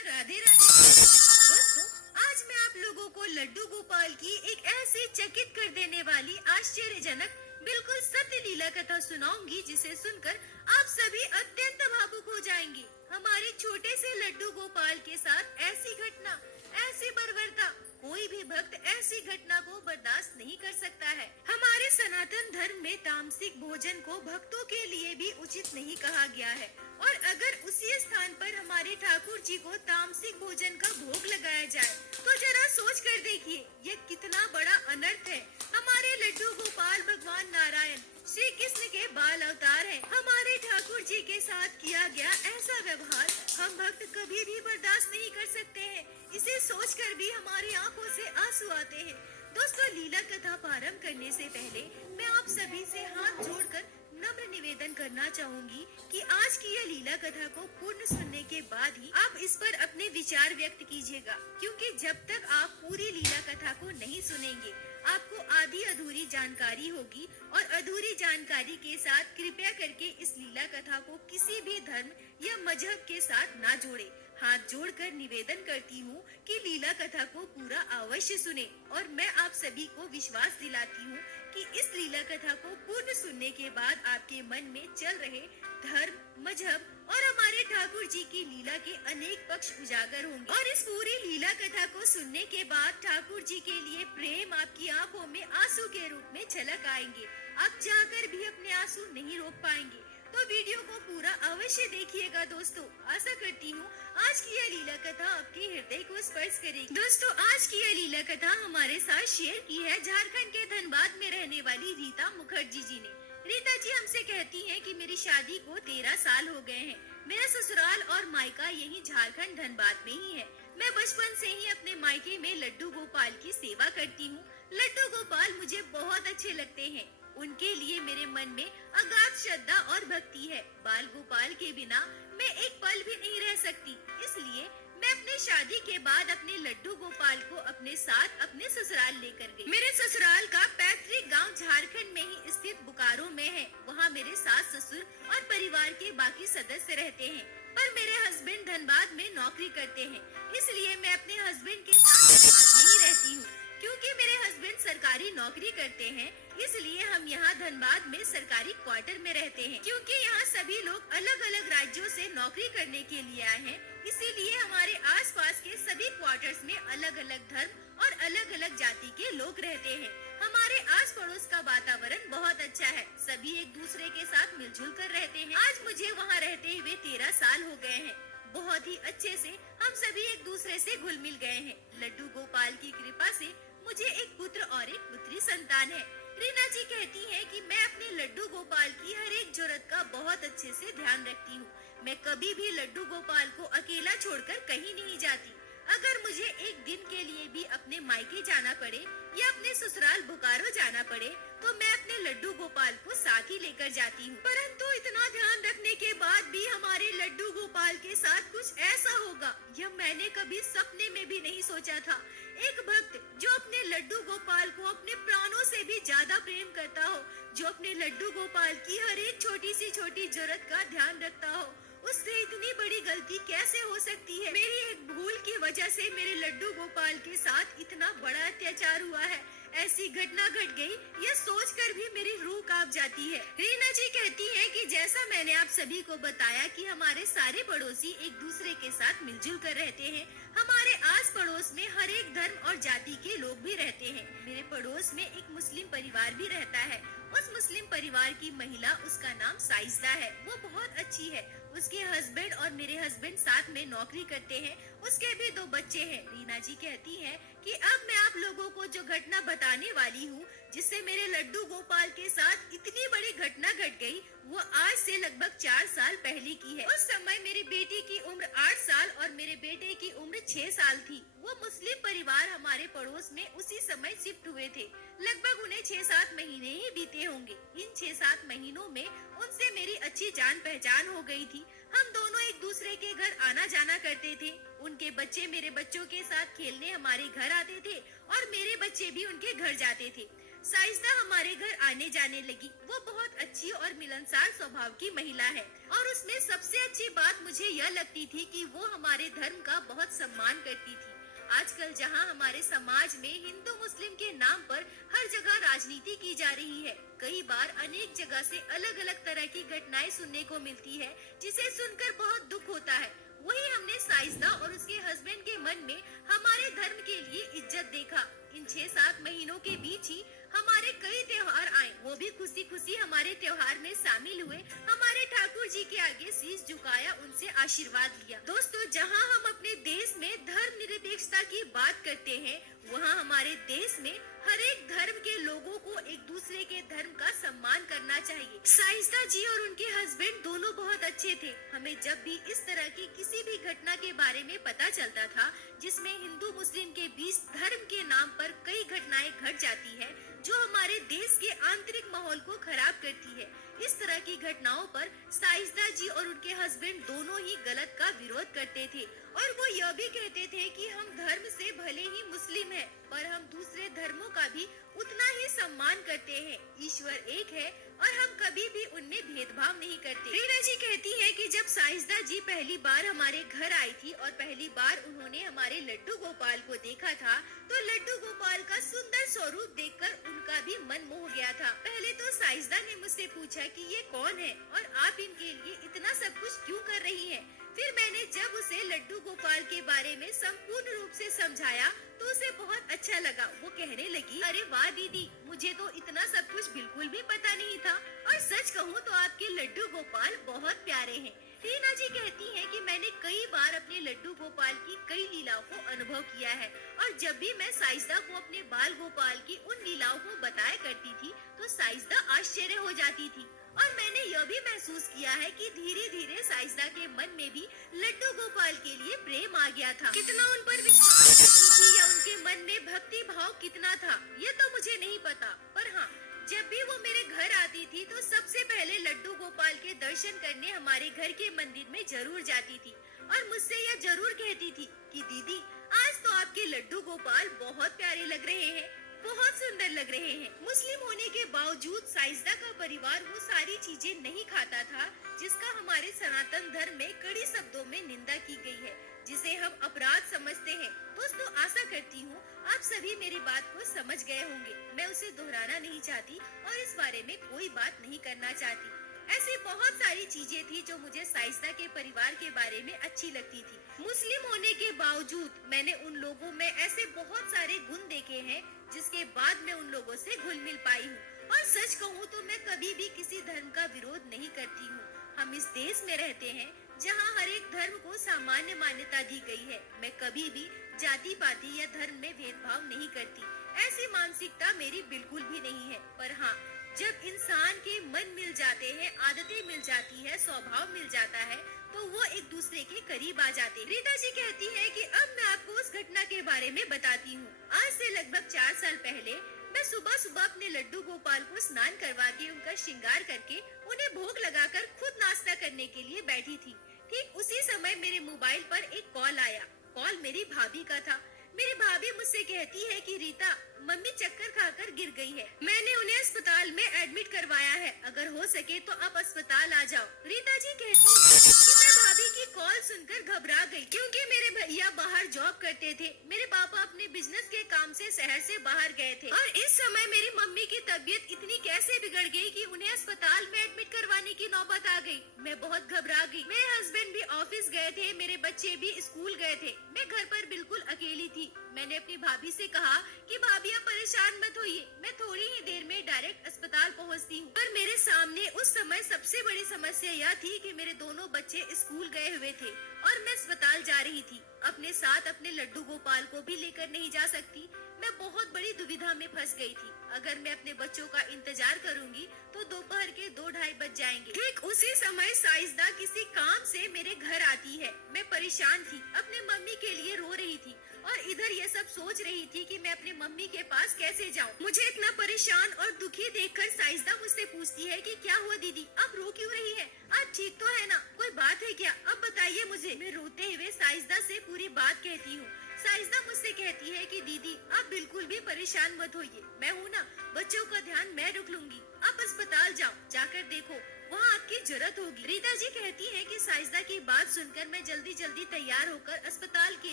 राधे राधे दोस्तों, आज मैं आप लोगों को लड्डू गोपाल की एक ऐसी चकित कर देने वाली आश्चर्यजनक बिल्कुल सत्य लीला कथा सुनाऊंगी जिसे सुनकर आप सभी अत्यंत भावुक हो जाएंगे। हमारे छोटे से लड्डू गोपाल के साथ ऐसी घटना, ऐसी बर्बरता, कोई भी भक्त ऐसी घटना को बर्दाश्त नहीं कर सकता है। हमारे सनातन धर्म में तामसिक भोजन को भक्तों के लिए भी उचित नहीं कहा गया है, और अगर उसी स्थान पर हमारे ठाकुर जी को तामसिक भोजन का भोग लगाया जाए तो जरा सोच कर देखिए ये कितना बड़ा अनर्थ है। हमारे लड्डू गोपाल भगवान नारायण श्री कृष्ण के बाल अवतार हैं। हमारे ठाकुर जी के साथ किया गया ऐसा व्यवहार हम भक्त कभी भी बर्दाश्त नहीं कर सकते हैं। इसे सोचकर भी हमारी आंखों से आंसू आते हैं। दोस्तों, लीला कथा प्रारंभ करने से पहले मैं आप सभी से हाथ जोड़कर नम्र निवेदन करना चाहूंगी कि आज की यह लीला कथा को पूर्ण सुनने के बाद ही आप इस पर अपने विचार व्यक्त कीजिएगा, क्योंकि जब तक आप पूरी लीला कथा को नहीं सुनेंगे आपको आधी अधूरी जानकारी होगी, और अधूरी जानकारी के साथ कृपया करके इस लीला कथा को किसी भी धर्म या मजहब के साथ ना जोड़े। हाथ जोड़कर निवेदन करती हूँ कि लीला कथा को पूरा अवश्य सुने, और मैं आप सभी को विश्वास दिलाती हूँ कि इस लीला कथा को पूर्ण सुनने के बाद आपके मन में चल रहे धर्म, मजहब और हमारे ठाकुर जी की लीला के अनेक पक्ष उजागर होंगे, और इस पूरी लीला कथा को सुनने के बाद ठाकुर जी के लिए प्रेम आपकी आंखों में आंसू के रूप में झलक आएंगे। आप चाहकर भी अपने आंसू नहीं रोक पाएंगे। तो वीडियो को पूरा अवश्य देखिएगा दोस्तों। आशा करती हूँ आज की यह लीला कथा आपके हृदय को स्पर्श करेगी। दोस्तों, आज की यह लीला कथा हमारे साथ शेयर की है झारखंड के धनबाद में रहने वाली रीता मुखर्जी जी ने। रीता जी हमसे कहती हैं कि मेरी शादी को 13 साल हो गए हैं। मेरा ससुराल और मायका यही झारखंड धनबाद में ही है। मैं बचपन से ही अपने मायके में लड्डू गोपाल की सेवा करती हूँ। लड्डू गोपाल मुझे बहुत अच्छे लगते हैं। उनके लिए मेरे मन में अगाध श्रद्धा और भक्ति है। बाल गोपाल के बिना मैं एक पल भी नहीं रह सकती। इसलिए मैं अपने शादी के बाद अपने लड्डू गोपाल को अपने साथ अपने ससुराल लेकर गई। मेरे ससुराल का पैतृक गांव झारखंड में ही स्थित बोकारो में है। वहां मेरे सास ससुर और परिवार के बाकी सदस्य रहते हैं, पर मेरे हस्बैंड धनबाद में नौकरी करते हैं। इसलिए मैं अपने हस्बैंड के साथ धनबाद में ही रहती हूँ। क्योंकि मेरे हस्बैंड सरकारी नौकरी करते हैं, इसलिए हम यहाँ धनबाद में सरकारी क्वार्टर में रहते हैं। क्योंकि यहाँ सभी लोग अलग अलग राज्यों से नौकरी करने के लिए आए हैं, इसीलिए हमारे आसपास के सभी क्वार्टर्स में अलग अलग धर्म और अलग अलग जाति के लोग रहते हैं। हमारे आस पड़ोस का वातावरण बहुत अच्छा है। सभी एक दूसरे के साथ मिलजुल कर रहते हैं। आज मुझे वहाँ रहते हुए 13 साल हो गए हैं। बहुत ही अच्छे से हम सभी एक दूसरे से घुल मिल गए हैं। लड्डू गोपाल की कृपा से मुझे एक पुत्र और एक पुत्री संतान है। रीना जी कहती हैं कि मैं अपने लड्डू गोपाल की हर एक जरूरत का बहुत अच्छे से ध्यान रखती हूँ। मैं कभी भी लड्डू गोपाल को अकेला छोड़कर कहीं नहीं जाती। अगर मुझे एक दिन के लिए भी अपने मायके जाना पड़े या अपने ससुराल बोकारो जाना पड़े तो मैं अपने लड्डू गोपाल को साथ ही लेकर जाती हूँ। परंतु इतना ध्यान रखने के बाद भी हमारे लड्डू गोपाल के साथ कुछ ऐसा होगा यह मैंने कभी सपने में भी नहीं सोचा था। एक भक्त जो अपने लड्डू गोपाल को अपने प्राणों से भी ज्यादा प्रेम करता हो, जो अपने लड्डू गोपाल की हर एक छोटी सी छोटी जरूरत का ध्यान रखता हो, उससे इतनी बड़ी गलती कैसे हो सकती है। मेरी एक भूल की वजह से मेरे लड्डू गोपाल के साथ इतना बड़ा अत्याचार हुआ है। ऐसी घटना घट गई, यह सोचकर भी मेरी रूह कांप जाती है। रीना जी कहती है कि जैसा मैंने आप सभी को बताया कि हमारे सारे पड़ोसी एक दूसरे के साथ मिलजुल कर रहते हैं। हमारे आस पड़ोस में हर एक धर्म और जाति के लोग भी रहते हैं। मेरे पड़ोस में एक मुस्लिम परिवार भी रहता है। उस मुस्लिम परिवार की महिला, उसका नाम साइजदा है, वो बहुत अच्छी है। उसके हस्बैंड और मेरे हस्बैंड साथ में नौकरी करते हैं। उसके भी 2 बच्चे हैं। रीना जी कहती हैं कि अब मैं आप लोगों को जो घटना बताने वाली हूँ, जिससे मेरे लड्डू गोपाल के साथ इतनी बड़ी घटना घट गई, वो आज से लगभग 4 साल पहले की है। उस समय मेरी बेटी की उम्र 8 साल और मेरे बेटे की उम्र 6 साल थी। वो मुस्लिम परिवार हमारे पड़ोस में उसी समय शिफ्ट हुए थे। लगभग उन्हें 6-7 महीने ही बीते होंगे। इन 6-7 महीनों में उनसे मेरी अच्छी जान पहचान हो गई थी। हम दोनों एक दूसरे के घर आना जाना करते थे। उनके बच्चे मेरे बच्चों के साथ खेलने हमारे घर आते थे और मेरे बच्चे भी उनके घर जाते थे। साइजदा हमारे घर आने जाने लगी। वो बहुत अच्छी और मिलनसार स्वभाव की महिला है और उसमें सबसे अच्छी बात मुझे यह लगती थी कि वो हमारे धर्म का बहुत सम्मान करती थी। आजकल जहां हमारे समाज में हिंदू मुस्लिम के नाम पर हर जगह राजनीति की जा रही है, कई बार अनेक जगह से अलग अलग तरह की घटनाएं सुनने को मिलती है, जिसे सुनकर बहुत दुख होता है। वही हमने साइजदा और उसके हस्बैंड के मन में हमारे धर्म के लिए इज्जत देखा। इन 6-7 महीनों के बीच ही हमारे कई त्योहार आए, वो भी खुशी खुशी हमारे त्योहार में शामिल हुए, हमारे ठाकुर जी के आगे शीश झुकाया, उनसे आशीर्वाद लिया। दोस्तों, जहां हम अपने देश में धर्म निरपेक्षता की बात करते हैं, वहां हमारे देश में हर एक धर्म के लोगों को एक दूसरे के धर्म का सम्मान करना चाहिए। साइजदा जी और उनके हस्बैंड दोनों बहुत अच्छे थे। हमें जब भी इस तरह की किसी भी घटना के बारे में पता चलता था जिसमें हिंदू मुस्लिम के बीच धर्म के नाम पर कई घटनाएं घट जाती है जो हमारे देश के आंतरिक माहौल को खराब करती है, इस तरह की घटनाओं पर साइजदा जी और उनके हस्बैंड दोनों ही गलत का विरोध करते थे और वो यह भी कहते थे कि हम धर्म से भले ही मुस्लिम हैं, पर हम दूसरे धर्मों का भी उतना ही सम्मान करते हैं। ईश्वर एक है और हम कभी भी उनमें भेदभाव नहीं करते। रीना जी कहती है कि जब साइजदा जी पहली बार हमारे घर आई थी और पहली बार उन्होंने हमारे लड्डू गोपाल को देखा था, तो लड्डू गोपाल का सुंदर स्वरूप देखकर उनका भी मन मोह गया था। पहले तो साइजदा ने मुझसे पूछा कि ये कौन है और आप इनके लिए इतना सब कुछ क्यों कर रही हैं? फिर मैंने जब उसे लड्डू गोपाल के बारे में संपूर्ण रूप से समझाया तो उसे बहुत अच्छा लगा। वो कहने लगी, अरे वाह दीदी, मुझे तो इतना सब कुछ बिल्कुल भी पता नहीं था और सच कहूँ तो आपके लड्डू गोपाल बहुत प्यारे हैं। रीना जी कहती हैं कि मैंने कई बार अपने लड्डू गोपाल की कई लीलाओं को अनुभव किया है और जब भी मैं साइजदा को अपने बाल गोपाल की उन लीलाओं को बताया करती थी तो साइजदा आश्चर्य हो जाती थी और मैंने यह भी महसूस किया है कि धीरे धीरे साइजदा के मन में भी लड्डू गोपाल के लिए प्रेम आ गया था। कितना उन पर विश्वास करती थी या उनके मन में भक्ति भाव कितना था, ये तो मुझे नहीं पता, पर हाँ, जब भी वो मेरे घर आती थी तो सबसे पहले लड्डू गोपाल के दर्शन करने हमारे घर के मंदिर में जरूर जाती थी और मुझसे यह जरूर कहती थी कि दीदी, आज तो आपके लड्डू गोपाल बहुत प्यारे लग रहे हैं, बहुत सुंदर लग रहे हैं। मुस्लिम होने के बावजूद साइजदा का परिवार वो सारी चीजें नहीं खाता था जिसका हमारे सनातन धर्म में कड़ी शब्दों में निंदा की गई है, जिसे हम अपराध समझते हैं। दोस्तों, आशा करती हूँ आप सभी मेरी बात को समझ गए होंगे। मैं उसे दोहराना नहीं चाहती और इस बारे में कोई बात नहीं करना चाहती। ऐसी बहुत सारी चीजें थी जो मुझे साइजदा के परिवार के बारे में अच्छी लगती थी। मुस्लिम होने के बावजूद मैंने उन लोगों में ऐसे बहुत सारे गुण देखे हैं जिसके बाद मैं उन लोगों से घुल मिल पाई हूँ और सच कहूँ तो मैं कभी भी किसी धर्म का विरोध नहीं करती हूँ। हम इस देश में रहते हैं जहाँ हर एक धर्म को सामान्य मान्यता दी गई है। मैं कभी भी जाति पाति या धर्म में भेदभाव नहीं करती, ऐसी मानसिकता मेरी बिल्कुल भी नहीं है। पर हाँ, जब इंसान के मन मिल जाते हैं, आदतें मिल जाती है, स्वभाव मिल जाता है, तो वो एक दूसरे के करीब आ जाते हैं। रीता जी कहती है कि अब मैं आपको उस घटना के बारे में बताती हूँ। आज से लगभग 4 साल पहले मैं सुबह सुबह अपने लड्डू गोपाल को स्नान करवा के उनका श्रृंगार करके उन्हें भोग लगाकर खुद नाश्ता करने के लिए बैठी थी। ठीक उसी समय मेरे मोबाइल पर एक कॉल आया। कॉल मेरी भाभी का था। मेरी भाभी मुझसे कहती है कि रीता, मम्मी चक्कर खाकर गिर गई है, मैंने उन्हें अस्पताल में एडमिट करवाया है, अगर हो सके तो आप अस्पताल आ जाओ। रीता जी कहती है कि मैं भाभी की कॉल सुनकर घबरा गई, क्योंकि मेरे भैया बाहर जॉब करते थे। मेरे पापा अपने बिजनेस के काम से शहर से बाहर गए थे और इस समय मेरी मम्मी की तबीयत इतनी कैसे बिगड़ गई कि उन्हें अस्पताल में एडमिट करवाने की नौबत आ गई। मैं बहुत घबरा गई। मेरे हस्बैंड भी ऑफिस गए थे, मेरे बच्चे भी स्कूल गए थे, मैं घर पर बिल्कुल अकेली थी। मैंने अपनी भाभी से कहा कि भाभी आप परेशान मत होइए, मैं थोड़ी ही देर में डायरेक्ट अस्पताल पहुंचती हूँ। पर मेरे सामने उस समय सबसे बड़ी समस्या यह थी कि मेरे दोनों बच्चे स्कूल गए हुए थे और मैं अस्पताल जा रही थी। अपने साथ अपने लड्डू गोपाल को भी लेकर नहीं जा सकती। मैं बहुत बड़ी दुविधा में फंस गई थी। अगर मैं अपने बच्चों का इंतजार करूंगी तो दोपहर के 2-2:30 बज जाएंगे। ठीक उसी समय साइजदा किसी काम से मेरे घर आती है। मैं परेशान थी, अपने मम्मी के लिए रो रही थी और इधर ये सब सोच रही थी कि मैं अपने मम्मी के पास कैसे जाऊं। मुझे इतना परेशान और दुखी देखकर साइजदा मुझसे पूछती है कि क्या हुआ दीदी, आप रो क्यों रही है? आप ठीक तो है ना? कोई बात है क्या? अब बताइए मुझे। मैं रोते हुए साइजदा से पूरी बात कहती हूँ। साइज़दा मुझसे कहती है कि दीदी आप बिल्कुल भी परेशान मत होइए, मैं हूँ ना, बच्चों का ध्यान मैं रख लूंगी। आप अस्पताल जाओ, जाकर देखो, वहाँ आपकी जरूरत होगी। रीता जी कहती है कि साइज़दा की बात सुनकर मैं जल्दी जल्दी तैयार होकर अस्पताल के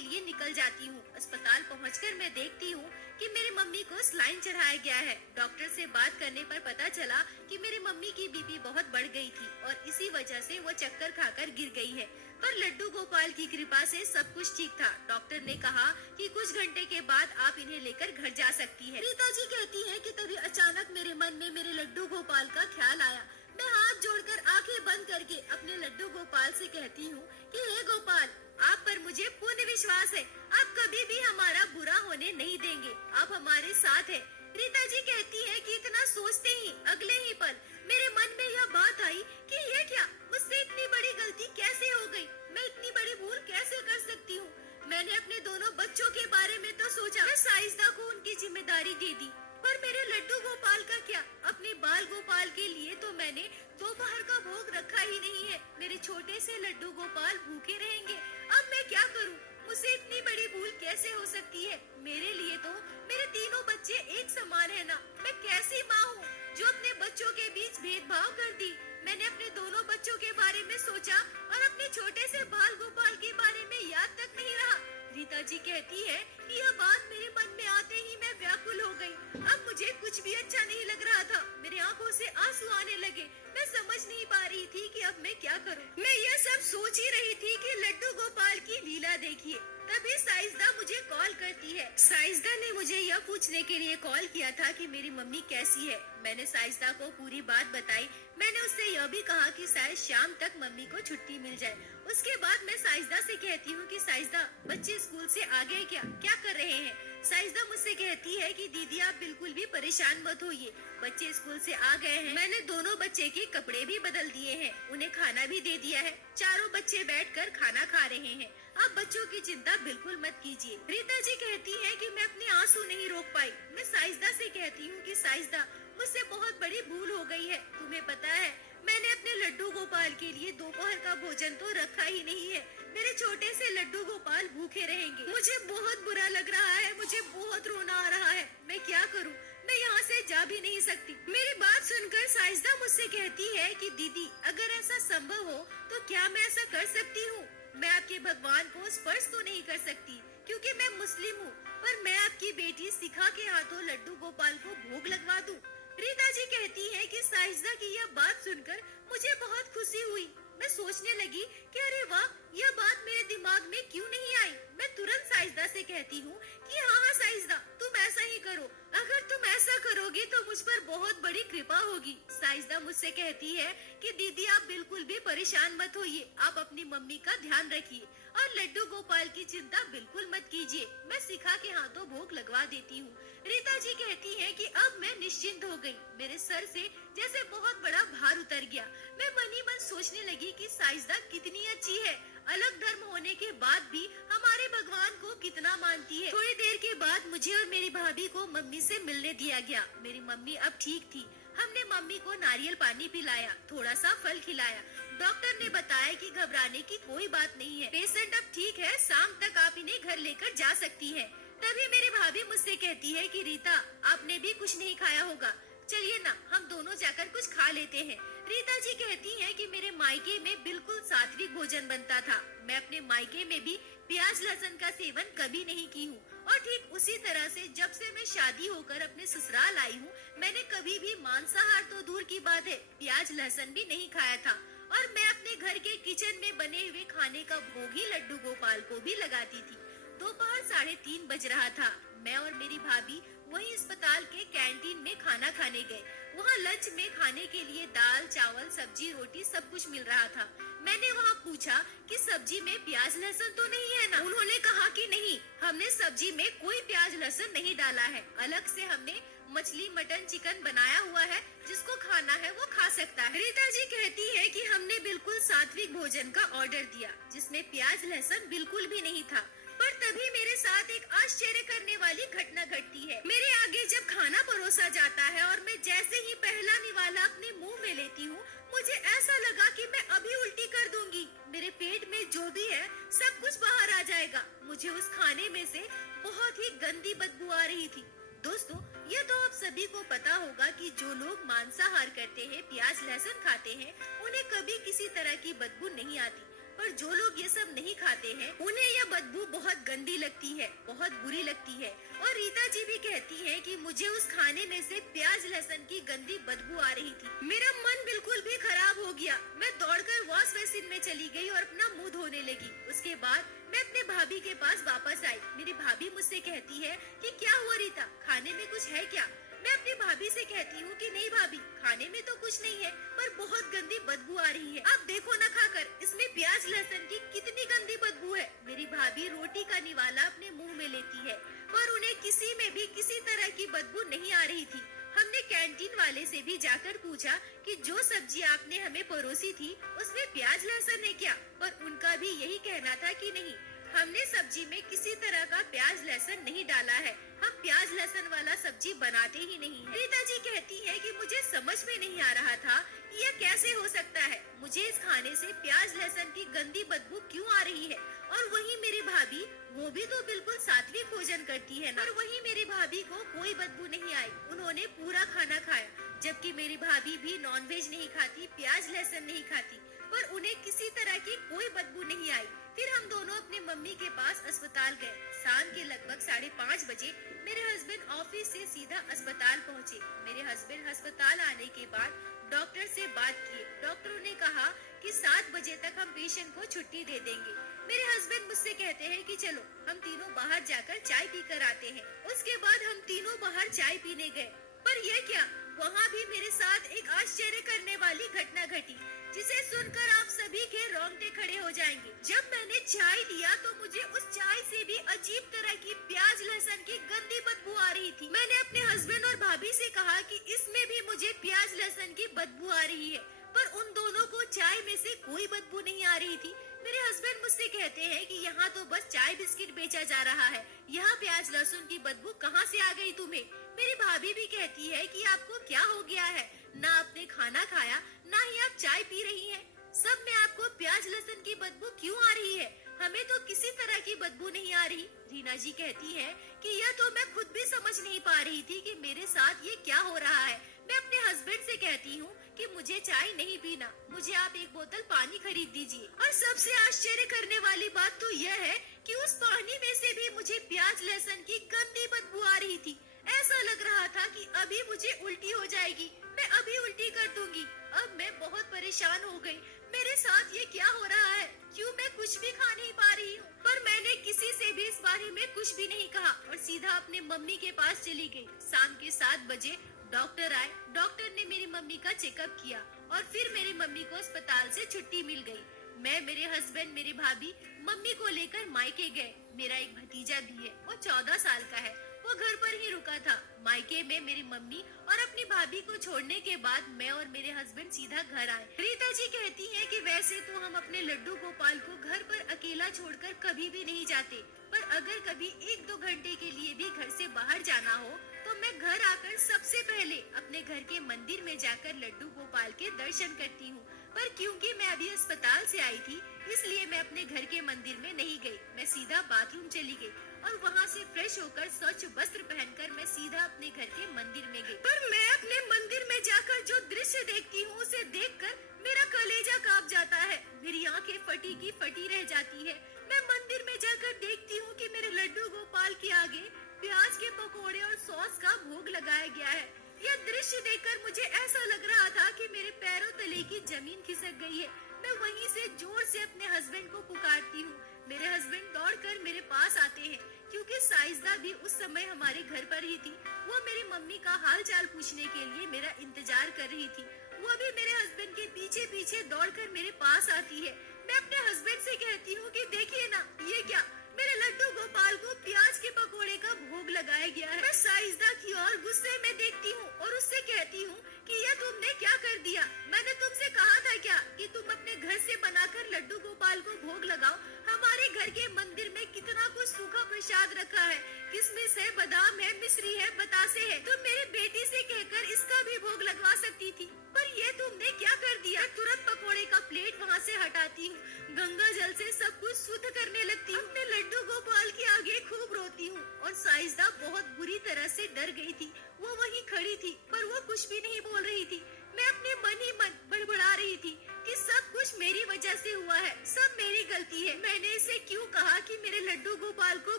लिए निकल जाती हूँ। अस्पताल पहुँचकर मैं देखती हूँ कि मेरी मम्मी को स्लाइन चढ़ाया गया है। डॉक्टर से बात करने पर पता चला कि मेरी मम्मी की बीपी बहुत बढ़ गई थी और इसी वजह से वो चक्कर खाकर गिर गई है। पर लड्डू गोपाल की कृपा से सब कुछ ठीक था। डॉक्टर ने कहा कि कुछ घंटे के बाद आप इन्हें लेकर घर जा सकती है। रीता जी कहती है कि तभी अचानक मेरे मन में मेरे लड्डू गोपाल का ख्याल आया। मैं हाथ जोड़कर आंखें बंद करके अपने लड्डू गोपाल से कहती हूँ कि हे गोपाल, आप पर मुझे पूर्ण विश्वास है, आप कभी भी हमारा बुरा होने नहीं देंगे, आप हमारे साथ है। रीता जी कहती है कि इतना सोचते ही अगले ही पल मेरे मन में यह बात आई कि ये क्या, मुझसे इतनी बड़ी गलती कैसे हो गई, मैं इतनी बड़ी भूल कैसे कर सकती हूँ। मैंने अपने दोनों बच्चों के बारे में तो सोचा, मैं साइज़दा को उनकी जिम्मेदारी दे दी, पर मेरे लड्डू गोपाल का क्या? अपने बाल गोपाल के लिए तो मैंने दोपहर का भोग रखा ही नहीं है। मेरे छोटे से लड्डू गोपाल भूखे रहेंगे। अब मैं क्या करूं? मुझसे इतनी बड़ी भूल कैसे हो सकती है? मेरे लिए तो मेरे तीनों बच्चे एक समान है ना। मैं कैसी माँ हूँ जो अपने बच्चों के बीच भेदभाव कर दी। मैंने अपने दोनों बच्चों के बारे में सोचा और अपने छोटे से बाल गोपाल के बारे में याद तक नहीं रहा। रीता जी कहती है कि यह बात मेरे मन में आते ही मैं व्याकुल हो गई। अब मुझे कुछ भी अच्छा नहीं लग रहा था। मेरी आंखों से आंसू आने लगे। मैं समझ नहीं पा रही थी कि अब मैं क्या करूं। मैं यह सब सोच ही रही थी कि लड्डू गोपाल की लीला देखिए। तभी साइज़दा मुझे कॉल करती है। साइज़दा ने मुझे यह पूछने के लिए कॉल किया था कि मेरी मम्मी कैसी है। मैंने साइज़दा को पूरी बात बताई। मैंने उससे यह भी कहा कि शायद शाम तक मम्मी को छुट्टी मिल जाए। उसके बाद मैं साइज़दा से कहती हूँ कि साइज़दा, बच्चे स्कूल से आ गए क्या? क्या कर रहे हैं? साइज़दा मुझसे कहती है कि दीदी आप बिल्कुल भी परेशान मत होइए, बच्चे स्कूल से आ गए हैं। मैंने दोनों बच्चे के कपड़े भी बदल दिए हैं, उन्हें खाना भी दे दिया है। चारों बच्चे बैठकर खाना खा रहे हैं। आप बच्चों की चिंता बिल्कुल मत कीजिए। रीता जी कहती है कि मैं अपने आंसू नहीं रोक पाई। मैं साइज़दा से कहती हूँ कि साइज़दा, मुझसे बहुत बड़ी भूल हो गई है। तुम्हें पता है, मैंने अपने लड्डू गोपाल के लिए दोपहर का भोजन तो रखा ही नहीं है। मेरे छोटे से लड्डू गोपाल भूखे रहेंगे। मुझे बहुत बुरा लग रहा है, मुझे बहुत रोना आ रहा है। मैं क्या करूं? मैं यहाँ से जा भी नहीं सकती। मेरी बात सुनकर साइज़दा मुझसे कहती है कि दीदी, अगर ऐसा संभव हो तो क्या मैं ऐसा कर सकती हूँ? मैं आपके भगवान को स्पर्श तो नहीं कर सकती क्योंकि मैं मुस्लिम हूँ, पर मैं आपकी बेटी शिखा के हाथों लड्डू गोपाल को भोग लगवा दूँ। रीता जी कहती है कि साइज़दा की यह बात सुनकर मुझे बहुत खुशी हुई। मैं सोचने लगी कि अरे वाह, यह बात मेरे दिमाग में क्यों नहीं आई। मैं तुरंत साइज़दा से कहती हूँ कि हाँ साइज़दा, तुम ऐसा ही करो। अगर तुम ऐसा करोगे तो मुझ पर बहुत बड़ी कृपा होगी। साइज़दा मुझसे कहती है कि दीदी आप बिल्कुल भी परेशान मत होइए, आप अपनी मम्मी का ध्यान रखिए और लड्डू गोपाल की चिंता बिल्कुल मत कीजिए। मैं शिखा के हाथों भोग लगवा देती हूँ। रीता जी कहती है कि अब मैं निश्चिंत हो गई। मेरे सर से जैसे बहुत बड़ा भार उतर गया। मैं मन ही मन सोचने लगी कि साइज़दा कितनी अच्छी है, अलग धर्म होने के बाद भी हमारे भगवान को कितना मानती है। थोड़ी देर के बाद मुझे और मेरी भाभी को मम्मी से मिलने दिया गया। मेरी मम्मी अब ठीक थी। हमने मम्मी को नारियल पानी पिलाया, थोड़ा सा फल खिलाया। डॉक्टर ने बताया कि घबराने की कोई बात नहीं है, पेशेंट अब ठीक है, शाम तक आप इन्हें घर लेकर जा सकती है। तभी मेरी भाभी मुझसे कहती है कि रीता, आपने भी कुछ नहीं खाया होगा, चलिए ना हम दोनों जाकर कुछ खा लेते हैं। रीता जी कहती हैं कि मेरे मायके में बिल्कुल सात्विक भोजन बनता था। मैं अपने मायके में भी प्याज लहसुन का सेवन कभी नहीं की हूँ और ठीक उसी तरह से जब से मैं शादी होकर अपने ससुराल आई हूँ, मैंने कभी भी मांसाहार तो दूर की बात है, प्याज लहसुन भी नहीं खाया था। और मैं अपने घर के किचन में बने हुए खाने का भोग ही लड्डू गोपाल को भी लगाती थी। दोपहर 3:30 बज रहा था। मैं और मेरी भाभी वहीं अस्पताल के कैंटीन में खाना खाने गए। वहाँ लंच में खाने के लिए दाल, चावल, सब्जी, रोटी सब कुछ मिल रहा था। मैंने वहाँ पूछा कि सब्जी में प्याज लहसुन तो नहीं है ना? उन्होंने कहा कि नहीं, हमने सब्जी में कोई प्याज लहसुन नहीं डाला है। अलग से हमने मछली, मटन, चिकन बनाया हुआ है, जिसको खाना है वो खा सकता है। रीता जी कहती है कि हमने बिल्कुल सात्विक भोजन का ऑर्डर दिया, जिसमें प्याज लहसुन बिल्कुल भी नहीं था। पर तभी मेरे साथ एक आश्चर्य करने वाली घटना घटती है। मेरे आगे जब खाना परोसा जाता है और मैं जैसे ही पहला निवाला अपने मुंह में लेती हूँ, मुझे ऐसा लगा कि मैं अभी उल्टी कर दूंगी। मेरे पेट में जो भी है सब कुछ बाहर आ जाएगा। मुझे मुझे उस खाने में से बहुत ही गंदी बदबू आ रही थी। दोस्तों, यह तो आप सभी को पता होगा कि जो लोग मांसाहार करते हैं, प्याज लहसुन खाते हैं, उन्हें कभी किसी तरह की बदबू नहीं आती। पर जो लोग ये सब नहीं खाते हैं, उन्हें यह बदबू बहुत गंदी लगती है, बहुत बुरी लगती है। और रीता जी भी कहती हैं कि मुझे उस खाने में से प्याज लहसुन की गंदी बदबू आ रही थी। मेरा मन बिल्कुल भी खराब हो गया। मैं दौड़कर वॉश बेसिन में चली गई और अपना मुंह धोने लगी। उसके बाद मैं अपने भाभी के पास वापस आई। मेरी भाभी मुझसे कहती है कि क्या हुआ रीता, खाने में कुछ है क्या? मैं अपनी भाभी से कहती हूँ कि नहीं भाभी, खाने में तो कुछ नहीं है, पर बहुत गंदी बदबू आ रही है। आप देखो न खाकर, इसमें प्याज लहसुन की कितनी गंदी बदबू है। मेरी भाभी रोटी का निवाला अपने मुंह में लेती है, पर उन्हें किसी में भी किसी तरह की बदबू नहीं आ रही थी। हमने कैंटीन वाले से भी जाकर पूछा कि जो सब्जी आपने हमें परोसी थी, उसमें प्याज लहसुन है क्या? पर उनका भी यही कहना था कि नहीं, हमने सब्जी में किसी तरह का प्याज लहसुन नहीं डाला है, हम प्याज लहसुन वाला सब्जी बनाते ही नहीं है। रीता जी कहती है कि मुझे समझ में नहीं आ रहा था कि यह कैसे हो सकता है, मुझे इस खाने से प्याज लहसुन की गंदी बदबू क्यों आ रही है। और वही मेरी भाभी, वो भी तो बिल्कुल सात्विक भोजन करती है ना, और वही मेरी भाभी को कोई बदबू नहीं आई। उन्होंने पूरा खाना खाया, जबकि मेरी भाभी भी नॉनवेज नहीं खाती, प्याज लहसुन नहीं खाती, पर उन्हें किसी तरह की कोई बदबू नहीं आई। फिर हम दोनों अपने मम्मी के पास अस्पताल गए। शाम के लगभग 5:30 बजे मेरे हस्बैंड ऑफिस से सीधा अस्पताल पहुँचे। मेरे हस्बैंड अस्पताल आने के बाद डॉक्टर से बात किए। डॉक्टरों ने कहा कि 7 बजे तक हम पेशेंट को छुट्टी दे देंगे। मेरे हस्बैंड मुझसे कहते हैं कि चलो हम तीनों बाहर जाकर चाय पी कर आते हैं। उसके बाद हम तीनों बाहर चाय पीने गए। पर यह क्या, वहाँ भी मेरे साथ एक आश्चर्य करने वाली घटना घटी, जिसे सुनकर आप सभी के रोंगटे खड़े हो जाएंगे। जब मैंने चाय लिया तो मुझे उस चाय से भी अजीब तरह की प्याज लहसुन की गंदी बदबू आ रही थी। मैंने अपने हस्बैंड और भाभी से कहा कि इसमें भी मुझे प्याज लहसुन की बदबू आ रही है, पर उन दोनों को चाय में से कोई बदबू नहीं आ रही थी। मेरे हस्बैंड मुझसे कहते हैं कि यहाँ तो बस चाय बिस्किट बेचा जा रहा है, यहाँ प्याज लहसुन की बदबू कहाँ से आ गई तुम्हें? मेरी भाभी भी कहती है कि आपको क्या हो गया है, ना आपने खाना खाया, ना ही आप चाय पी रही हैं। सब में आपको प्याज लहसुन की बदबू क्यों आ रही है? हमें तो किसी तरह की बदबू नहीं आ रही। रीना जी कहती है कि यह तो मैं खुद भी समझ नहीं पा रही थी कि मेरे साथ ये क्या हो रहा है। मैं अपने हस्बैंड से कहती हूँ कि मुझे चाय नहीं पीना, मुझे आप एक बोतल पानी खरीद दीजिए। और सबसे आश्चर्य करने वाली बात तो यह है कि उस पानी में से भी मुझे प्याज लहसुन की गंदी बदबू आ रही थी। ऐसा लग रहा था कि अभी मुझे उल्टी हो जाएगी, मैं अभी उल्टी कर दूंगी। अब मैं बहुत परेशान हो गई, मेरे साथ ये क्या हो रहा है, क्यों मैं कुछ भी खा नहीं पा रही हूँ। पर मैंने किसी से भी इस बारे में कुछ भी नहीं कहा और सीधा अपने मम्मी के पास चली गई। शाम के 7 बजे डॉक्टर आए। डॉक्टर ने मेरी मम्मी का चेकअप किया और फिर मेरी मम्मी को अस्पताल से छुट्टी मिल गई। मैं, मेरे हस्बैंड, मेरी भाभी मम्मी को लेकर मायके गए। मेरा एक भतीजा भी है, वो 14 साल का है। वो घर पर ही रुका था। मायके में मेरी मम्मी और अपनी भाभी को छोड़ने के बाद मैं और मेरे हस्बैंड सीधा घर आए। रीता जी कहती हैं कि वैसे तो हम अपने लड्डू गोपाल को घर पर अकेला छोड़कर कभी भी नहीं जाते, पर अगर कभी 1-2 घंटे के लिए भी घर से बाहर जाना हो तो मैं घर आकर सबसे पहले अपने घर के मंदिर में जाकर लड्डू गोपाल के दर्शन करती हूँ। पर क्योंकि मैं अभी अस्पताल से आई थी, इसलिए मैं अपने घर के मंदिर में नहीं गई। मैं सीधा बाथरूम चली गई और वहाँ से फ्रेश होकर स्वच्छ वस्त्र पहनकर मैं सीधा अपने घर के मंदिर में गई। पर मैं अपने मंदिर में जाकर जो दृश्य देखती हूँ, उसे देखकर मेरा कलेजा कांप जाता है। मेरी आंखें फटी की फटी रह जाती है। मैं मंदिर में जाकर देखती हूँ कि मेरे लड्डू गोपाल के आगे प्याज के पकोड़े और सॉस का भोग लगाया गया है। यह दृश्य देखकर मुझे ऐसा लग रहा था कि मेरे पैरों तले की जमीन खिसक गई है। मैं वहीं से जोर से अपने हस्बैंड को पुकारती हूँ। मेरे हस्बैंड दौड़कर मेरे पास आते हैं, क्योंकि साइजदा भी उस समय हमारे घर पर ही थी। वो मेरी मम्मी का हाल चाल पूछने के लिए मेरा इंतजार कर रही थी। वो भी मेरे हस्बैंड के पीछे पीछे दौड़कर मेरे पास आती है। मैं अपने हस्बैंड से कहती हूँ कि देखिए ना, ये क्या, मेरे लड्डू गोपाल को प्याज के पकोड़े का भोग लगाया गया है। मैं साइजदा की ओर गुस्से में देखती हूँ और उससे कहती हूँ कि यह तुमने क्या कर दिया? मैंने तुमसे कहा था क्या कि तुम अपने घर से बनाकर लड्डू गोपाल को भोग लगाओ? हमारे घर के मंदिर में कितना कुछ सूखा प्रसाद रखा है, किशमिश है, बादाम है, मिश्री है, बतासे है। तुम मेरी बेटी से कहकर इसका भी भोग लगवा सकती थी, पर ये तुमने क्या कर दिया? तुरंत पकोड़े का प्लेट वहाँ से हटाती हूँ, गंगा जल से सब कुछ शुद्ध करने लगती हूँ, अपने लड्डू गोपाल के आगे खूब रोती हूँ। और साइंसदा बहुत बुरी तरह से डर गई थी। वो वहीं खड़ी थी पर वो कुछ भी नहीं बोल रही थी। मैं अपने मन ही मन बड़बड़ा रही थी कि सब कुछ मेरी वजह से हुआ है, सब मेरी गलती है। मैंने इसे क्यों कहा कि मेरे लड्डू गोपाल को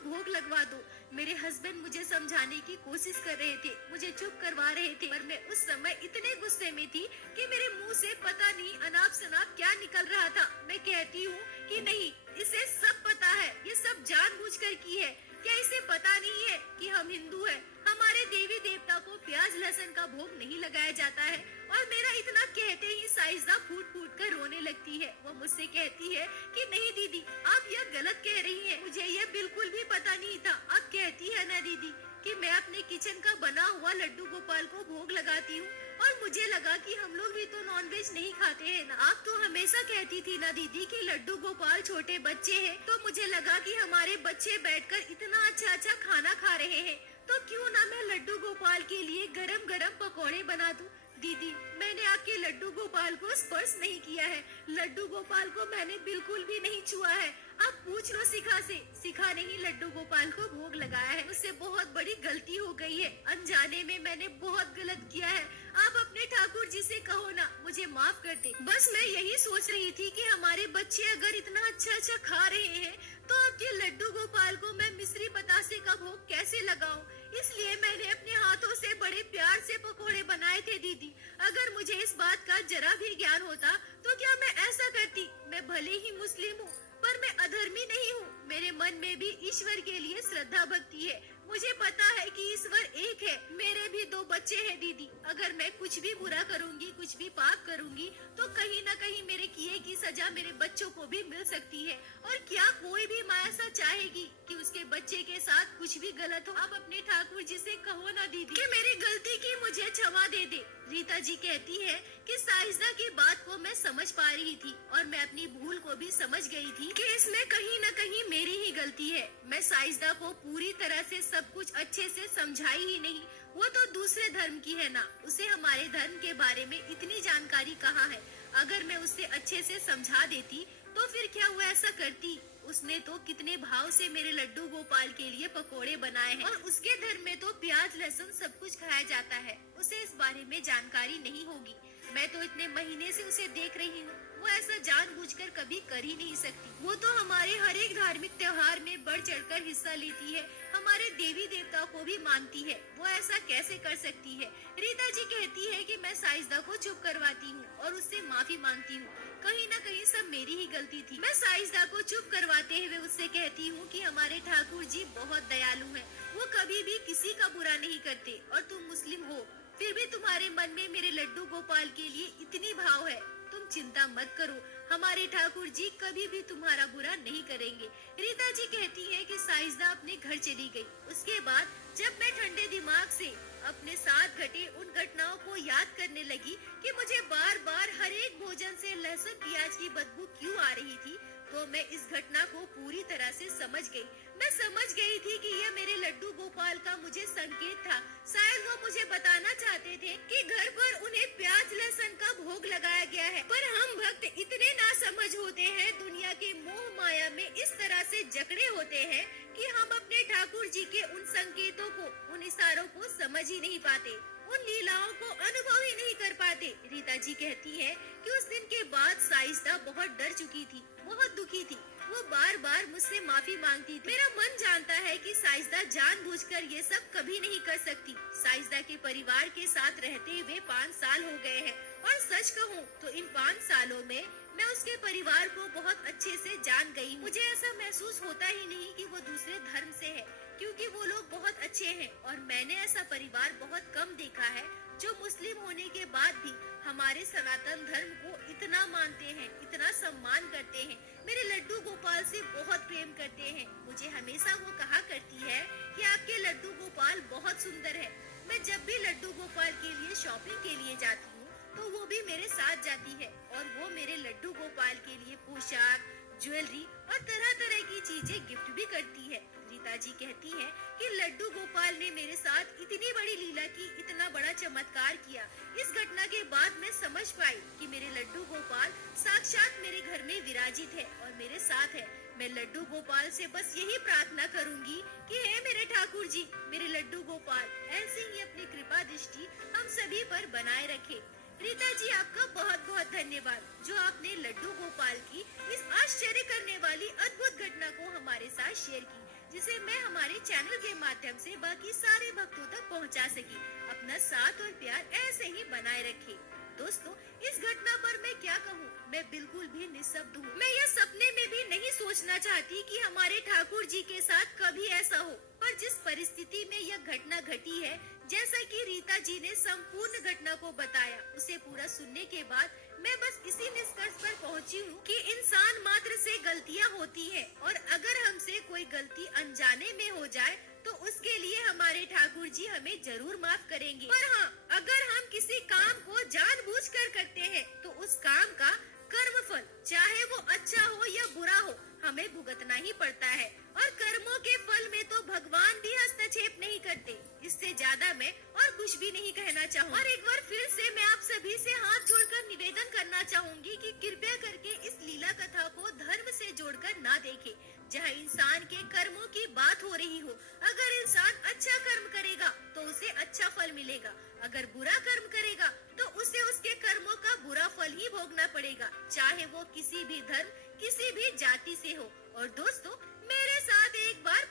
भोग लगवा दो। मेरे हस्बैंड मुझे समझाने की कोशिश कर रहे थे, मुझे चुप करवा रहे थे, पर मैं उस समय इतने गुस्से में थी कि मेरे मुंह से पता नहीं अनाप शनाप क्या निकल रहा था। मैं कहती हूँ कि नहीं, इसे सब पता है, ये सब जानबूझकर की है। क्या इसे पता नहीं है कि हम हिंदू हैं? हमारे देवी देवता को प्याज लहसुन का भोग नहीं लगाया जाता है। और मेरा इतना कहते ही साइंसदा फूट फूट कर रोने लगती है। वो मुझसे कहती है कि नहीं दीदी, आप यह गलत कह रही हैं, मुझे यह बिल्कुल भी पता नहीं था। अब कहती है ना दीदी कि मैं अपने किचन का बना हुआ लड्डू गोपाल को भोग लगाती हूँ, और मुझे लगा कि हम लोग भी तो नॉनवेज नहीं खाते हैं ना। आप तो हमेशा कहती थी ना दीदी कि लड्डू गोपाल छोटे बच्चे हैं, तो मुझे लगा कि हमारे बच्चे बैठकर इतना अच्छा अच्छा खाना खा रहे हैं, तो क्यों ना मैं लड्डू गोपाल के लिए गरम गरम पकौड़े बना दूं। दीदी, मैंने आपके लड्डू गोपाल को स्पर्श नहीं किया है, लड्डू गोपाल को मैंने बिल्कुल भी नहीं छुआ है। आप पूछ लो शिखा से, शिखा ने ही लड्डू गोपाल को भोग लगाया है। मुझसे बहुत बड़ी गलती हो गई है, अनजाने में मैंने बहुत गलत किया है। आप अपने ठाकुर जी से कहो ना, मुझे माफ कर दे। बस मैं यही सोच रही थी कि हमारे बच्चे अगर इतना अच्छा अच्छा खा रहे हैं, तो आपके लड्डू गोपाल को मैं मिश्री बतासे का भोग कैसे लगाऊं। इसलिए मैंने अपने हाथों से बड़े प्यार से पकोड़े बनाए थे दीदी। अगर मुझे इस बात का जरा भी ज्ञान होता तो क्या मैं ऐसा करती। मैं भले ही मुस्लिम हूँ, पर मैं अधर्मी नहीं हूँ। मेरे मन में भी ईश्वर के लिए श्रद्धा भक्ति है। मुझे पता है कि ईश्वर एक है। मेरे भी 2 बच्चे हैं दीदी। अगर मैं कुछ भी बुरा करूँगी, कुछ भी पाप करूँगी, तो कहीं न कहीं मेरे किए की सजा मेरे बच्चों को भी मिल सकती है। और क्या कोई भी माँ ऐसा चाहेगी कि उसके बच्चे के साथ कुछ भी गलत हो। आप अपने ठाकुर जी से कहो ना दीदी कि मेरी गलती की मुझे क्षमा दे दे। रीता जी कहती है कि साइंसदा की बात को मैं समझ पा रही थी, और मैं अपनी भूल को भी समझ गई थी कि इसमें कहीं न कहीं मेरी ही गलती है। मैं साइंसदा को पूरी तरह से सब कुछ अच्छे से समझाई ही नहीं। वो तो दूसरे धर्म की है ना, उसे हमारे धर्म के बारे में इतनी जानकारी कहाँ है। अगर मैं उसे अच्छे से समझा देती तो फिर क्या वो ऐसा करती। उसने तो कितने भाव से मेरे लड्डू गोपाल के लिए पकोड़े बनाए हैं, और उसके धर्म में तो प्याज लहसुन सब कुछ खाया जाता है। उसे इस बारे में जानकारी नहीं होगी। मैं तो इतने महीने से उसे देख रही हूँ, वो ऐसा जानबूझकर कभी कर ही नहीं सकती। वो तो हमारे हर एक धार्मिक त्योहार में बढ़ चढ़कर हिस्सा लेती है, हमारे देवी देवता को भी मानती है। वो ऐसा कैसे कर सकती है। रीता जी कहती है कि मैं साइंसदा को चुप करवाती हूँ और उससे माफी मांगती हूँ। कहीं न कहीं सब मेरी ही गलती थी। मैं साइंसदा को चुप करवाते हुए उससे कहती हूँ कि हमारे ठाकुर जी बहुत दयालु हैं। वो कभी भी किसी का बुरा नहीं करते, और तुम मुस्लिम हो, फिर भी तुम्हारे मन में मेरे लड्डू गोपाल के लिए इतनी भाव है। तुम चिंता मत करो, हमारे ठाकुर जी कभी भी तुम्हारा बुरा नहीं करेंगे। रीता जी कहती है कि साइंसदा अपने घर चली गई। उसके बाद जब मैं ठंडे दिमाग से अपने साथ घटे उन घटनाओं को याद करने लगी कि मुझे बार बार हर एक भोजन से लहसुन प्याज की बदबू क्यों आ रही थी, तो मैं इस घटना को पूरी तरह से समझ गई। मैं समझ गई थी कि यह मेरे लड्डू गोपाल का मुझे संकेत था। शायद वो मुझे बताना चाहते थे कि घर पर उन्हें प्याज लहसुन का भोग लगाया गया है। पर हम भक्त इतने नासमझ होते हैं, दुनिया के मोह माया में इस तरह से जकड़े होते हैं कि हम अपने ठाकुर जी के उन संकेतों को, उन इशारों को समझ ही नहीं पाते, उन लीलाओं को अनुभव ही नहीं कर पाते। रीता जी कहती है कि उस दिन के बाद साइंसदा बहुत डर चुकी थी, बहुत दुखी थी। वो बार बार मुझसे माफी मांगती थी। मेरा मन जानता है कि साइंसदा जानबूझकर ये सब कभी नहीं कर सकती। साइंसदा के परिवार के साथ रहते हुए 5 साल हो गए हैं, और सच कहूँ तो इन 5 सालों में मैं उसके परिवार को बहुत अच्छे से जान गई। मुझे ऐसा महसूस होता ही नहीं कि वो दूसरे धर्म से है, क्योंकि वो लोग बहुत अच्छे हैं। और मैंने ऐसा परिवार बहुत कम देखा है जो मुस्लिम होने के बाद भी हमारे सनातन धर्म को इतना मानते हैं, इतना सम्मान करते हैं, मेरे लड्डू गोपाल से बहुत प्रेम करते हैं। मुझे हमेशा वो कहा करती है कि आपके लड्डू गोपाल बहुत सुंदर है। मैं जब भी लड्डू गोपाल के लिए शॉपिंग के लिए जाती हूँ तो वो भी मेरे साथ जाती है, और वो मेरे लड्डू गोपाल के लिए पोशाक, ज्वेलरी और तरह तरह की चीजें गिफ्ट भी करती है। रीता जी कहती हैं कि लड्डू गोपाल ने मेरे साथ इतनी बड़ी लीला की, इतना बड़ा चमत्कार किया। इस घटना के बाद मैं समझ पाई कि मेरे लड्डू गोपाल साक्षात मेरे घर में विराजित है और मेरे साथ है। मैं लड्डू गोपाल से बस यही प्रार्थना करूंगी कि हे मेरे ठाकुर जी, मेरे लड्डू गोपाल ऐसे ही अपनी कृपा दृष्टि हम सभी पर बनाए रखे। रीता जी, आपका बहुत बहुत धन्यवाद जो आपने लड्डू गोपाल की इस आश्चर्य करने वाली अद्भुत घटना को हमारे साथ शेयर की, जिसे मैं हमारे चैनल के माध्यम से बाकी सारे भक्तों तक पहुंचा सकी। अपना साथ और प्यार ऐसे ही बनाए रखे। दोस्तों, इस घटना पर मैं क्या कहूँ, मैं बिल्कुल भी निःशब्द हूँ। मैं यह सपने में भी नहीं सोचना चाहती कि हमारे ठाकुर जी के साथ कभी ऐसा हो, पर जिस परिस्थिति में यह घटना घटी है, जैसा कि रीता जी ने संपूर्ण घटना को बताया, उसे पूरा सुनने के बाद मैं बस इसी निष्कर्ष पर पहुंची हूँ कि इंसान मात्र से गलतियाँ होती हैं और अगर हमसे कोई गलती अनजाने में हो जाए तो उसके लिए हमारे ठाकुर जी हमें जरूर माफ करेंगे। पर हाँ, अगर हम किसी काम को जानबूझकर करते हैं तो उस काम का कर्म फल, चाहे वो अच्छा हो या बुरा हो, हमें भुगतना ही पड़ता है। और कर्मों के फल में तो भगवान भी हस्तक्षेप नहीं करते। इससे ज्यादा मैं और कुछ भी नहीं कहना चाहूँ। और एक बार फिर से मैं आप सभी से हाथ जोड़कर निवेदन करना चाहूंगी कि कृपया करके इस लीला कथा को धर्म से जोड़कर ना देखें, जहाँ इंसान के कर्मों की बात हो रही हो। अगर इंसान अच्छा कर्म करेगा तो उसे अच्छा फल मिलेगा, अगर बुरा कर्म करेगा तो उसे उसके कर्मों का बुरा फल ही भोगना पड़ेगा, चाहे वो किसी भी धर्म, किसी भी जाति से हो। और दोस्तों, मेरे साथ एक बार